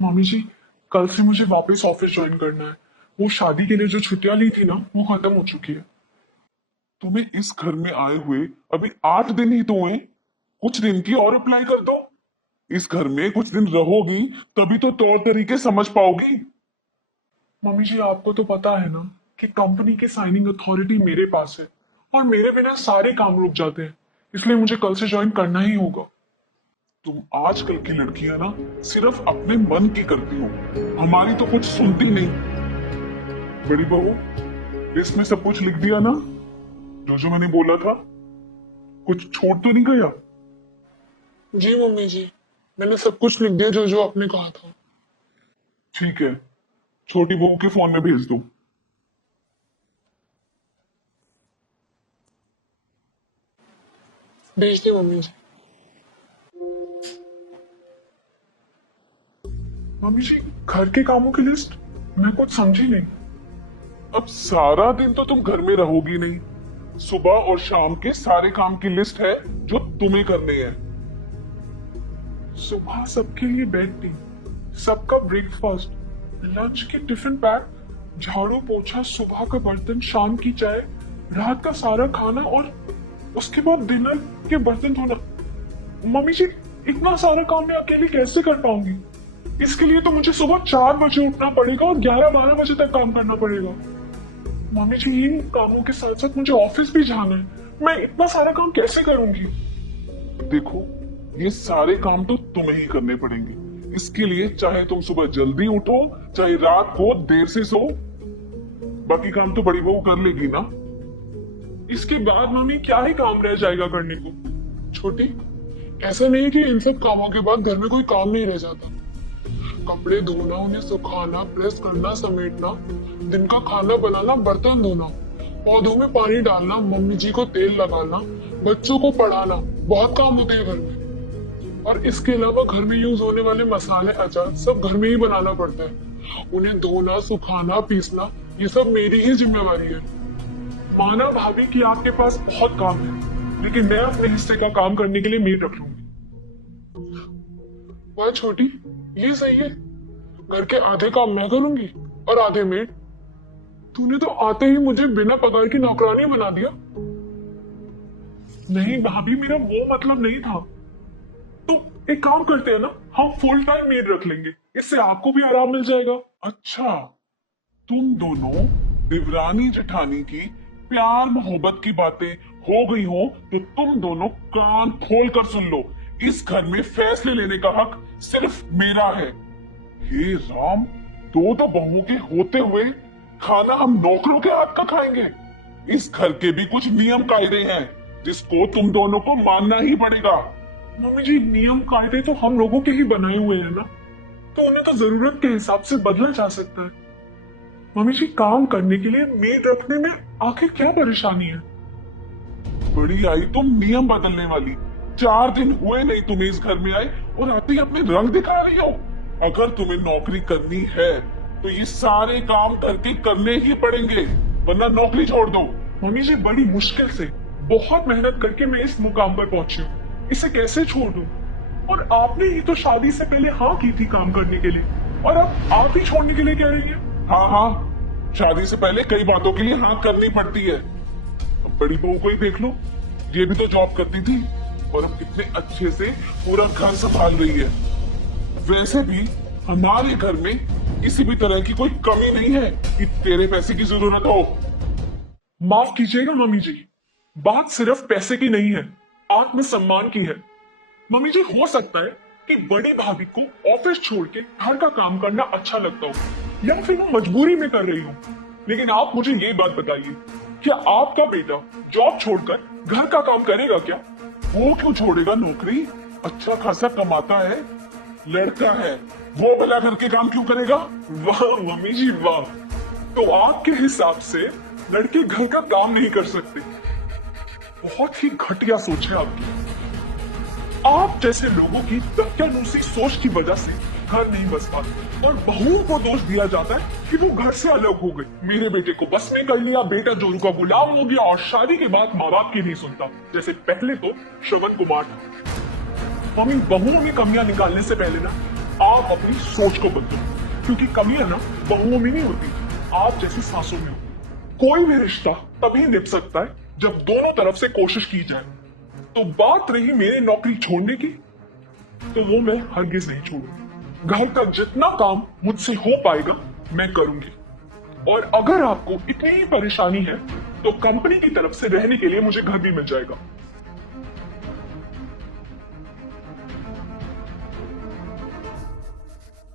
मामी जी, कल से मुझे वापस ऑफिस ज्वाइन करना है। वो शादी के लिए जो छुट्टियां ली थी ना, वो खत्म हो चुकी है। तुम्हें इस घर में आए हुए अभी 8 दिन ही तो हुए। कुछ दिन की और अप्लाई कर दो। इस घर में कुछ दिन रहोगी, तभी तो तौर तरीके समझ पाओगी। मम्मी जी, आपको तो पता है ना कि कंपनी की साइनिंग अथॉरिटी मेरे पास है, और मेरे बिना सारे काम रुक जाते हैं। इसलिए मुझे कल से ज्वाइन करना ही होगा। तुम आजकल की लड़कियां ना सिर्फ अपने मन की करती हो, हमारी तो कुछ सुनती नहीं। बड़ी बहू, लिस्ट में सब कुछ लिख दिया ना, जो मैंने बोला था? कुछ छोड़ तो नहीं गया? जी मम्मी जी, मैंने सब कुछ लिख दिया जो आपने कहा था। ठीक है, छोटी बहू के फोन में भेज दो। भेज दी मम्मी जी। मम्मी जी, घर के कामों की लिस्ट? मैं कुछ समझी नहीं। अब सारा दिन तो तुम घर में रहोगी नहीं। सुबह और शाम के सारे काम की लिस्ट है जो तुम्हें करने हैं। सुबह सबके लिए बेड टी, सबका ब्रेकफास्ट, लंच की टिफिन पैक, झाड़ू पोछा, सुबह का बर्तन, शाम की चाय, रात का सारा खाना, और उसके बाद डिनर के बर्तन धोना। मम्मी जी, इतना सारा काम मैं अकेले कैसे कर पाऊंगी? इसके लिए तो मुझे सुबह 4 बजे उठना पड़ेगा और 11-12 बजे तक काम करना पड़ेगा। मम्मी जी, इन कामों के साथ साथ मुझे ऑफिस भी जाना है। मैं इतना सारा काम कैसे करूंगी? देखो, ये सारे काम तो तुम्हें ही करने पड़ेंगे। इसके लिए चाहे तुम सुबह जल्दी उठो, चाहे रात को देर से सो, बाकी काम तो बड़ी बहू कर लेगी ना। इसके बाद मम्मी क्या ही काम रह जाएगा करने को? छोटी, ऐसा नहीं कि इन सब कामों के बाद घर में कोई काम नहीं रह जाता। कपड़े धोना, उन्हें सुखाना, प्रेस करना, समेटना, दिन का खाना बनाना, बर्तन धोना, पौधों में पानी डालना, मम्मी जी को तेल लगाना, बच्चों को पढ़ाना, बहुत काम होते हैं घर में। और इसके अलावा घर में यूज होने वाले मसाले, अचार सब घर में ही बनाना पड़ता है। उन्हें धोना, सुखाना, पीसना, ये सब मेरी ही जिम्मेवारी है। माना भाभी कि आपके पास बहुत काम है, लेकिन मैं अपने हिस्से का काम करने के लिए मेड रख लूंगी। वह छोटी, ये सही है। घर के आधे काम मैं करूंगी और आधे मेड। तूने तो आते ही मुझे बिना पगार की नौकरानी बना दिया। नहीं भाभी, मेरा वो मतलब नहीं था। तो एक काम करते हैं ना, हम फुल टाइम मेड रख लेंगे, इससे आपको भी आराम मिल जाएगा। अच्छा, तुम दोनों देवरानी जेठानी की प्यार मोहब्बत की बातें हो गई हो तो तुम दोनों कान खोल कर सुन लो। इस घर में फैसले लेने का हक सिर्फ मेरा है। हे राम, दो बहुओं के होते हुए खाना हम नौकरों के हाथ का खाएंगे? इस घर के भी कुछ नियम कायदे हैं जिसको तुम दोनों को मानना ही पड़ेगा। मम्मी जी, नियम कायदे तो हम लोगों के ही बनाए हुए हैं ना, तो उन्हें तो जरूरत के हिसाब से बदला जा सकता है। मम्मी जी, काम करने के लिए मेड रखने में आखिर क्या परेशानी है? बड़ी आई तुम नियम बदलने वाली। 4 दिन हुए नहीं तुम्हें इस घर में आए और आते ही अपने रंग दिखा रही हो। अगर तुम्हें नौकरी करनी है तो ये सारे काम करके करने ही पड़ेंगे, वरना नौकरी छोड़ दो। मम्मी जी, बड़ी मुश्किल से, बहुत मेहनत करके मैं इस मुकाम पर पहुंची हूँ, इसे कैसे छोड़ दूं? और आपने ही तो शादी से पहले हाँ की थी काम करने के लिए, और अब आप ही छोड़ने के लिए कह रही है। हाँ हाँ, शादी से पहले कई बातों के लिए हाँ करनी पड़ती है। अब बड़ी बहू को ही देख लो, ये भी तो जॉब करती थी और अब कितने अच्छे से पूरा घर संभाल रही है। वैसे भी हमारे घर में किसी भी तरह की कोई कमी नहीं है कि तेरे पैसे की जरूरत हो। माफ कीजिएगा मम्मी जी, बात सिर्फ पैसे की नहीं है, आत्मसम्मान की है। मम्मी जी, हो सकता है कि बड़ी भाभी को ऑफिस छोड़ के घर का काम करना अच्छा लगता हो, या फिर वो मजबूरी में कर रही हो, लेकिन आप मुझे ये बात बताइए, क्या आपका बेटा जॉब छोड़कर घर का काम करेगा क्या? वो क्यों छोड़ेगा नौकरी? अच्छा खासा कमाता है, लड़का है, वो भला घर के काम क्यों करेगा? वाह मम्मी जी वाह, तो आपके हिसाब से लड़के घर का काम नहीं कर सकते? बहुत ही घटिया सोच है आपकी। आप जैसे लोगों की दकियानूसी सोच की वजह से घर नहीं बस पाते और बहुओं को दोष दिया जाता है कि वो घर से अलग हो गई। मेरे बेटे को बस में कर लिया, बेटा जोरू का गुलाम हो गया और शादी के बाद माँ बाप की नहीं सुनता, जैसे पहले तो श्रवण कुमार था। मम्मी, बहुओं में कमियां निकालने से पहले ना आप अपनी सोच को बदलो, क्योंकि कमियां ना बहुओं में नहीं होती, आप जैसी सासों में होती। कोई भी रिश्ता तभी निभ सकता है जब दोनों तरफ से कोशिश की जाए। तो बात रही मेरी नौकरी छोड़ने की, तो वो मैं हरगिज नहीं छोड़ूंगी। घर का जितना काम मुझसे हो पाएगा मैं करूंगी। और अगर आपको इतनी ही परेशानी है तो कंपनी की तरफ से रहने के लिए मुझे घर भी मिल जाएगा।